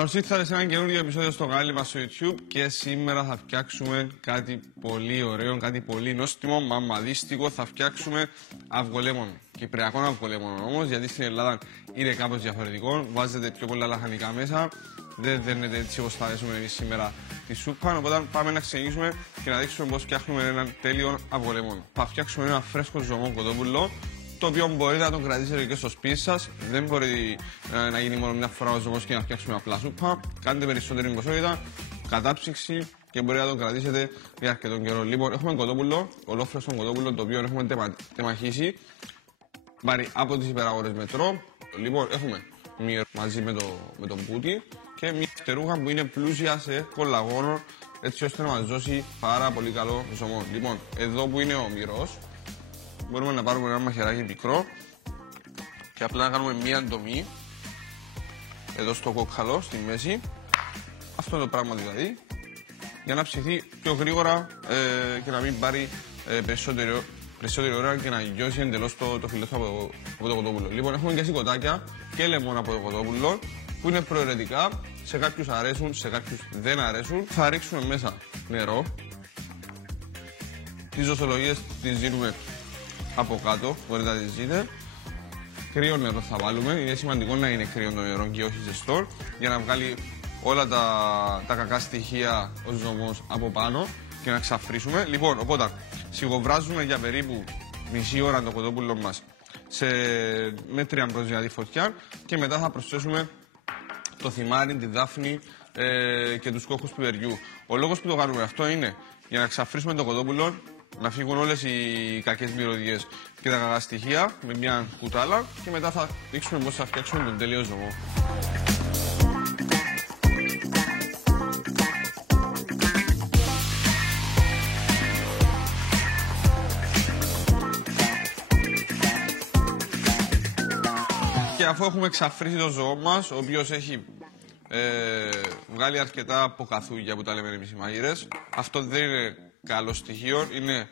Καλώς ήρθατε σε ένα καινούργιο επεισόδιο στο κανάλι μας στο YouTube και σήμερα θα φτιάξουμε κάτι πολύ ωραίο, κάτι πολύ νόστιμο, μαμαδίστικο. Θα φτιάξουμε αυγολέμονο. Κυπριακό αυγολέμονο όμως, γιατί στην Ελλάδα είναι κάπως διαφορετικό. Βάζετε πιο πολλά λαχανικά μέσα, δεν δένετε έτσι όπως θα δέσουμε εμείς σήμερα τη σούπα. Οπότε πάμε να ξεκινήσουμε και να δείξουμε πώς φτιάχνουμε έναν τέλειο αυγολέμονο. Θα φτιάξουμε ένα φρέσκο ζωμό κοτόπουλο, το οποίο μπορείτε να τον κρατήσετε και στο σπίτι σας. Δεν μπορεί να γίνει μόνο μια φορά ο ζωμός και να φτιάξουμε απλά σούπα. Κάντε περισσότερη ποσότητα, κατάψυξη και μπορείτε να τον κρατήσετε για αρκετό καιρό. Λοιπόν, έχουμε κοτόπουλο, ολόφρεσκο κοτόπουλο, το οποίο έχουμε τεμαχίσει. Πάρει από τις υπεραγορές μετρό. Λοιπόν, έχουμε μύρο μαζί με το μπούτι και μια φτερούγα που είναι πλούσια σε κολαγόνο, έτσι ώστε να μας δώσει πάρα πολύ καλό ζωμό. Λοιπόν, εδώ που είναι ο μυρός, μπορούμε να πάρουμε ένα μαχαιράκι μικρό και απλά να κάνουμε μία ντομή εδώ στο κόκκαλο, στη μέση. Αυτό είναι το πράγμα δηλαδή, για να ψηθεί πιο γρήγορα και να μην πάρει περισσότερη ώρα και να γιώσει εντελώς το φιλέτο από το κοτόπουλο. Λοιπόν, έχουμε και σηκωτάκια και λεμόν από το κοτόπουλο που είναι προαιρετικά. Σε κάποιους αρέσουν, σε κάποιους δεν αρέσουν. Θα ρίξουμε μέσα νερό. Τις ζωσολογίες τις δίνουμε από κάτω, μπορείτε να τις δείτε. Κρύο νερό θα βάλουμε, είναι σημαντικό να είναι κρύο το νερό και όχι ζεστό, για να βγάλει όλα τα κακά στοιχεία ο ζωμός από πάνω και να ξαφρίσουμε. Λοιπόν, οπότε σιγοβράζουμε για περίπου μισή ώρα το κοτόπουλο μας σε μέτρια προς δυνατή φωτιά και μετά θα προσθέσουμε το θυμάρι, τη δάφνη και τους κόκκους πιπεριού. Ο λόγος που το κάνουμε αυτό είναι για να ξαφρίσουμε το κοτόπουλο, να φύγουν όλες οι κακές μυρωδιές και τα κακά στοιχεία με μια κουτάλα και μετά θα δείξουμε πώς θα φτιάξουμε τον τέλειο ζωμό. Και αφού έχουμε εξαφρίσει το ζωό μας, ο οποίος έχει βγάλει αρκετά αποκαθούγια που τα λέμε εμείς οι μάγειρες, αυτό δεν είναι καλό στοιχείο, είναι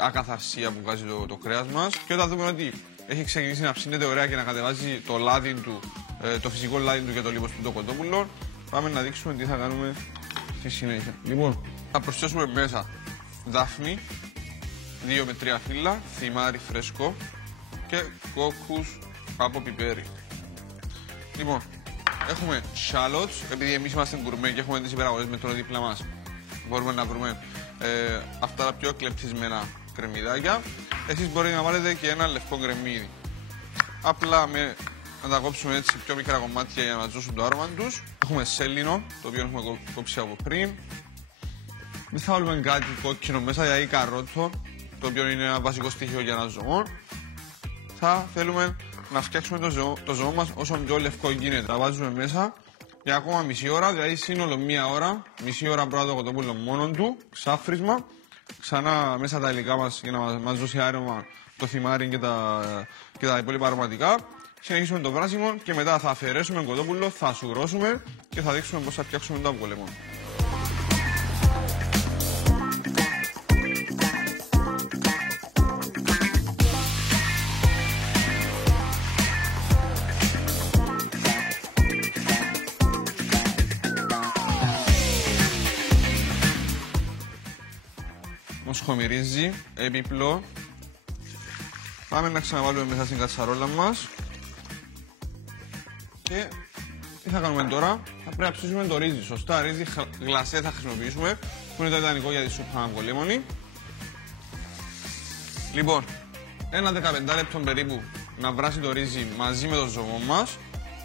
ακαθαρσία που βγάζει το κρέας μας. Και όταν δούμε ότι έχει ξεκινήσει να ψήνεται ωραία και να κατεβάζει το λάδι του, το φυσικό λάδι του και το λίπος του το κοτόπουλο, πάμε να δείξουμε τι θα κάνουμε στη συνέχεια. Λοιπόν, θα προσθέσουμε μέσα δάφνη, 2 με 3 φύλλα, θυμάρι φρέσκο και κόκκους από πιπέρι. Λοιπόν, έχουμε shallots, επειδή εμείς είμαστε γκουρμέ και έχουμε τις υπεραγορές μετρό δίπλα μας. Μπορούμε να βρούμε αυτά τα πιο εκλεπτισμένα κρεμμυδάκια. Εσείς μπορείτε να βάλετε και ένα λευκό κρεμμύδι. Απλά να τα κόψουμε έτσι πιο μικρά κομμάτια για να μας δώσουν το άρωμα τους. Έχουμε σέλινο, το οποίο έχουμε κόψει από πριν. Δεν θα βάλουμε κάτι κόκκινο μέσα, δηλαδή καρότο, το οποίο είναι ένα βασικό στοιχείο για ένα ζωμό. Θα θέλουμε να φτιάξουμε το ζωμό μας όσο πιο λευκό γίνεται. Τα βάζουμε μέσα για ακόμα μισή ώρα, δηλαδή σύνολο μία ώρα, μισή ώρα πρώτα το κοτόπουλο μόνο του, ξάφρισμα, ξανά μέσα τα υλικά μας για να μας δώσει άρωμα το θυμάρι και τα υπόλοιπα αρωματικά. Συνεχίσουμε το βράσιμο και μετά θα αφαιρέσουμε κοτόπουλο, θα σουρώσουμε και θα δείξουμε πώς θα φτιάξουμε το αυγολέμονο. Μοσχομυρίζει, επιπλό. Πάμε να ξαναβάλουμε μέσα στην κατσαρόλα μας. Και τι θα κάνουμε τώρα, θα πρέπει να ψήσουμε το ρύζι. Σωστά, ρύζι γλασέ θα χρησιμοποιήσουμε, που είναι το ιδανικό για τη σούπα αυγολέμονη. Λοιπόν, ένα 15 λεπτό περίπου να βράσει το ρύζι μαζί με το ζωμό μας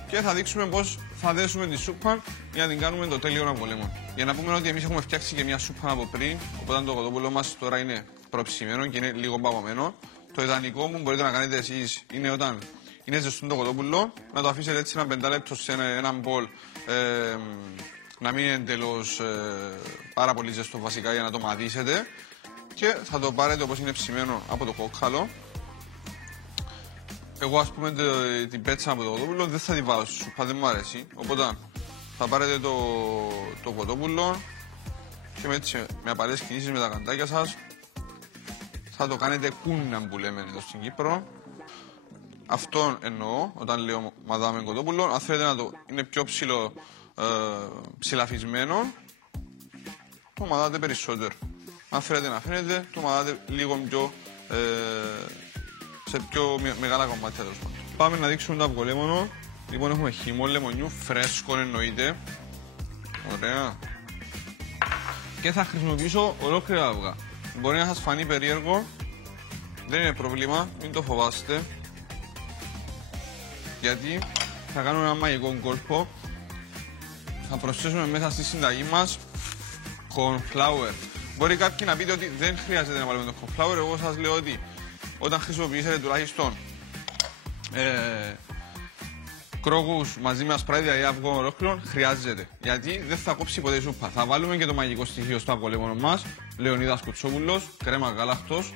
και θα δείξουμε πώς θα δέσουμε τη σούπα για να την κάνουμε το τέλειο αυγολέμονο. Για να πούμε ότι εμείς έχουμε φτιάξει και μια σούπα από πριν, οπότε το κοτόπουλο μας τώρα είναι προψημένο και είναι λίγο παγωμένο. Το ιδανικό που μπορείτε να κάνετε εσείς είναι όταν είναι ζεστό το κοτόπουλο, να το αφήσετε έτσι ένα 5 λεπτό σε ένα μπολ, να μην είναι εντελώς πάρα πολύ ζεστό βασικά για να το μαδίσετε και θα το πάρετε όπως είναι ψημένο από το κόκκαλο. Εγώ ας πούμε την πέτσα από το κοτόπουλο δεν θα την βάλω στη σούπα, δεν μου αρέσει. Οπότε θα πάρετε το κοτόπουλο και με απαλές κινήσεις με τα καντάκια σας θα το κάνετε κούνα που λέμε εδώ στην Κύπρο. Αυτό εννοώ όταν λέω μαδάμε κοτόπουλο. Αν θέλετε να το είναι πιο ψηλό ψηλαφισμένο, το μαδάτε περισσότερο. Αν θέλετε να φαίνεται, το μαδάτε λίγο πιο, σε πιο μεγάλα κομμάτια. Πάμε να δείξουμε το αυγολέμονο. Λοιπόν, έχουμε χυμό λεμονιού, φρέσκο εννοείται. Ωραία. Και θα χρησιμοποιήσω ολόκληρα αυγά. Μπορεί να σας φανεί περίεργο, δεν είναι πρόβλημα, μην το φοβάστε. Γιατί θα κάνουμε ένα μαγικό κόλπο. Θα προσθέσουμε μέσα στη συνταγή μας cornflour. Μπορεί κάποιοι να πείτε ότι δεν χρειάζεται να βάλουμε το cornflour. Εγώ σας λέω ότι όταν χρησιμοποιήσετε τουλάχιστον κρόκους μαζί με ασπράδια ή αυγό ολόκληρο, χρειάζεται. Γιατί δεν θα κόψει ποτέ η σούπα. Θα βάλουμε και το μαγικό στοιχείο στο αυγολέμονο μας. Λεωνίδας Κουτσόπουλος, κρέμα γάλακτος.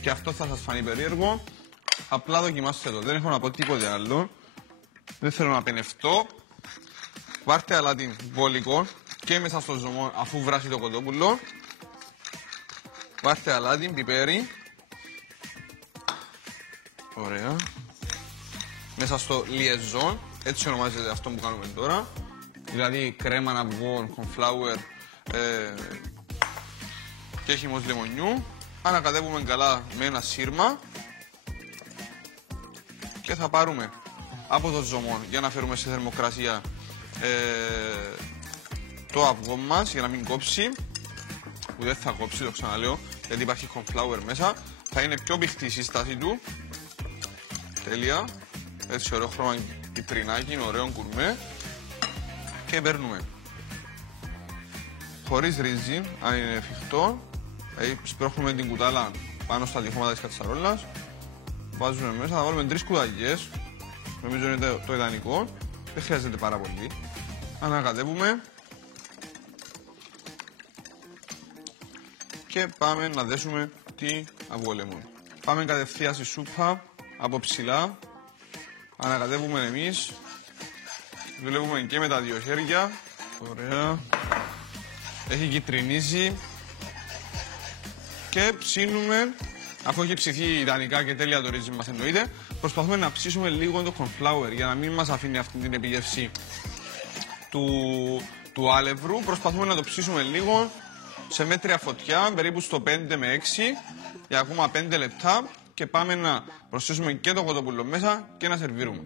Και αυτό θα σας φανεί περίεργο. Απλά δοκιμάστε το. Δεν έχω να πω τίποτε άλλο. Δεν θέλω να πενευτώ. Βάρτε αλάτι βόλικο και μέσα στο ζωμό αφού βράσει το κοτόπουλο. Βάρτε αλάτι, πιπέρι. Ωραία. Μέσα στο liaison, έτσι ονομάζεται αυτό που κάνουμε τώρα. Δηλαδή κρέμα αυγών, cornflour και χυμός λεμονιού. Ανακατεύουμε καλά με ένα σύρμα. Και θα πάρουμε από το ζωμό για να φέρουμε σε θερμοκρασία το αυγό μας για να μην κόψει. Που δεν θα κόψει, το ξαναλέω, γιατί υπάρχει cornflour μέσα. Θα είναι πιο πηχτή η σύσταση του. Τέλεια. Έτσι ωραίο χρώμα κιτρινάκι, ωραίο κουρμέ. Και παίρνουμε χωρίς ρύζι, αν είναι εφικτό. Σπρώχνουμε την κουτάλα πάνω στα τυχώματα της κατσαρόλας. Βάζουμε μέσα, θα βάλουμε 3 κουταλιές. Νομίζω είναι το ιδανικό. Δεν χρειάζεται πάρα πολύ. Ανακατεύουμε. Και πάμε να δέσουμε τι αυγολέμονο. Πάμε κατευθείαν στη σούπα από ψηλά. Ανακατεύουμε εμείς. Δουλεύουμε και με τα δύο χέρια. Ωραία. Έχει κυτρινίσει. Και ψήνουμε. Αφού έχει ψηθεί ιδανικά και τέλεια το ρύζι μας εννοείται, προσπαθούμε να ψήσουμε λίγο το cornflour για να μην μας αφήνει αυτή την επίγευση του άλευρου. Προσπαθούμε να το ψήσουμε λίγο σε μέτρια φωτιά, περίπου στο 5 με 6 για ακόμα 5 λεπτά και πάμε να προσθέσουμε και το κοτόπουλο μέσα και να σερβίρουμε.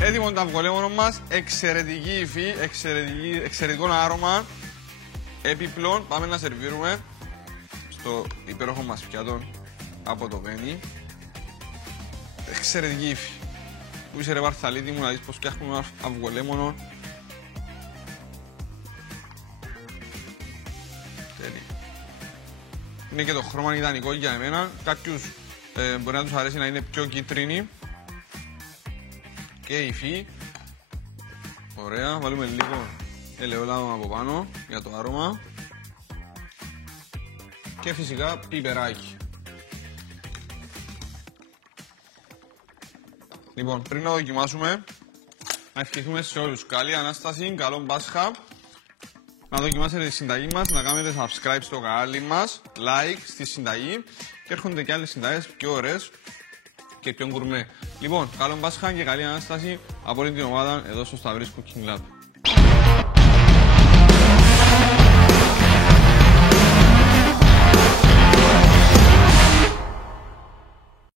Έτοιμο το αυγολέμονο μας, εξαιρετική υφή, εξαιρετικό άρωμα. Επιπλέον πάμε να σερβίρουμε στο υπέροχο μας πιάτο από το Βένι. Εξαιρετική υφή. Πού είσαι ρε Βαρθαλίτη μου να δεις πως φτιάχνουμε αυγολέμονο. Τέλεια. Είναι και το χρώμα ιδανικό για εμένα. Κάποιους μπορεί να τους αρέσει να είναι πιο κίτρινοι. Και υφή. Ωραία, βάλουμε λίγο ελαιόλαδο από πάνω για το άρωμα. Και φυσικά πιπεράκι. Λοιπόν, πριν να δοκιμάσουμε, να ευχηθούμε σε όλους καλή Ανάσταση, καλό Πάσχα. Να δοκιμάσετε τη συνταγή μας, να κάνετε subscribe στο κανάλι μας, like στη συνταγή και έρχονται και άλλες συνταγές πιο ωραίες και πιο γκουρμέ. Λοιπόν, καλό Πάσχα και καλή Ανάσταση από όλη την ομάδα εδώ στο Σταυρής Cooking Lab.